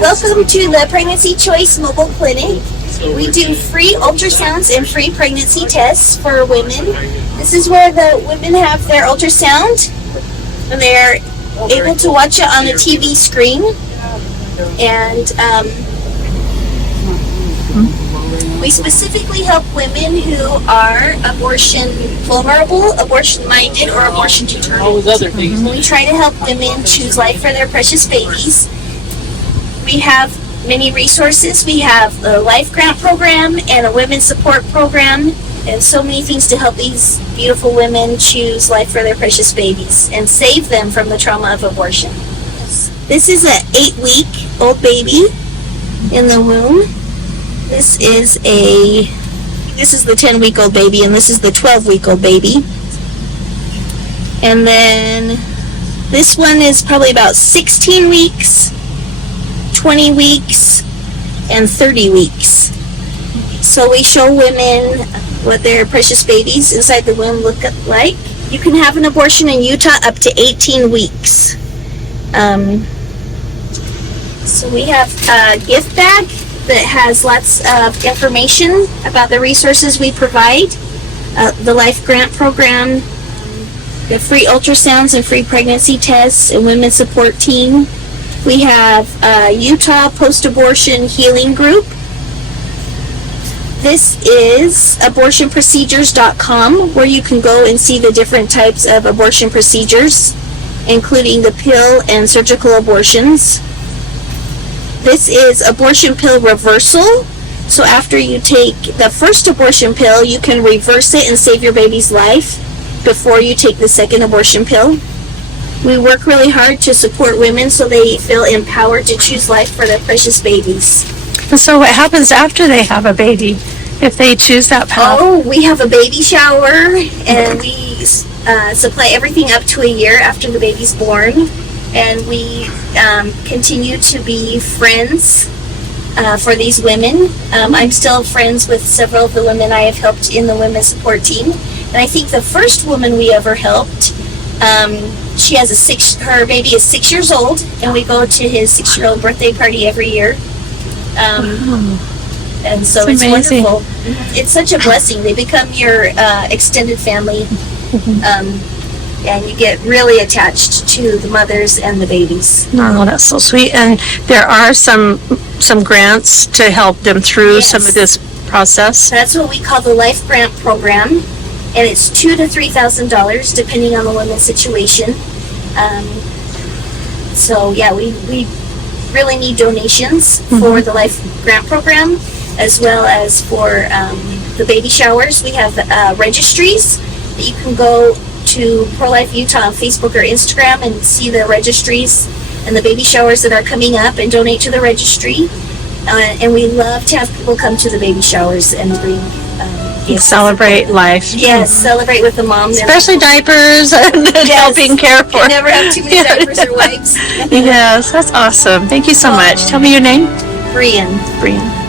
welcome to the Pregnancy Choice Mobile Clinic. We do free ultrasounds and free pregnancy tests for women. This is where the women have their ultrasound, and they're able to watch it on a TV screen. And we specifically help women who are abortion vulnerable, abortion minded, or abortion determined. We try to help women choose life for their precious babies. We have many resources. We have a life grant program and a women's support program, and so many things to help these beautiful women choose life for their precious babies and save them from the trauma of abortion. This is an 8-week-old baby in the womb. This is the 10-week-old baby, and this is the 12-week-old baby. And then this one is probably about 16 weeks, 20 weeks, and 30 weeks. So we show women what their precious babies inside the womb look like. You can have an abortion in Utah up to 18 weeks. So we have a gift bag that has lots of information about the resources we provide, the Life Grant Program, the free ultrasounds and free pregnancy tests, and women's support team. We have a Utah Post-Abortion Healing Group. This is abortionprocedures.com, where you can go and see the different types of abortion procedures, including the pill and surgical abortions. This is abortion pill reversal. So after you take the first abortion pill, you can reverse it and save your baby's life before you take the second abortion pill. We work really hard to support women so they feel empowered to choose life for their precious babies. And so what happens after they have a baby, if they choose that path? Oh, we have a baby shower, and we supply everything up to a year after the baby's born. And we continue to be friends for these women. I'm still friends with several of the women I have helped in the women's support team. And I think the first woman we ever helped, she has her baby is 6 years old, and we go to his 6-year-old birthday party every year. And so it's amazing. wonderful. It's such a blessing. They become your extended family. And you get really attached to the mothers and the babies. Oh, that's so sweet. And there are some grants to help them through some of this process. That's what we call the Life Grant Program, and it's $2,000 to $3,000 depending on the woman's situation. So yeah, we really need donations for the Life Grant Program, as well as for the baby showers. We have registries that you can go to Pro-Life Utah on Facebook or Instagram and see the registries and the baby showers that are coming up and donate to the registry. And we love to have people come to the baby showers and bring gifts. Celebrate life. Yes, celebrate with the mom. Especially diapers and helping care for. You never have too many diapers or wipes. Yes, that's awesome. Thank you so much. Tell me your name. Brian. Brian.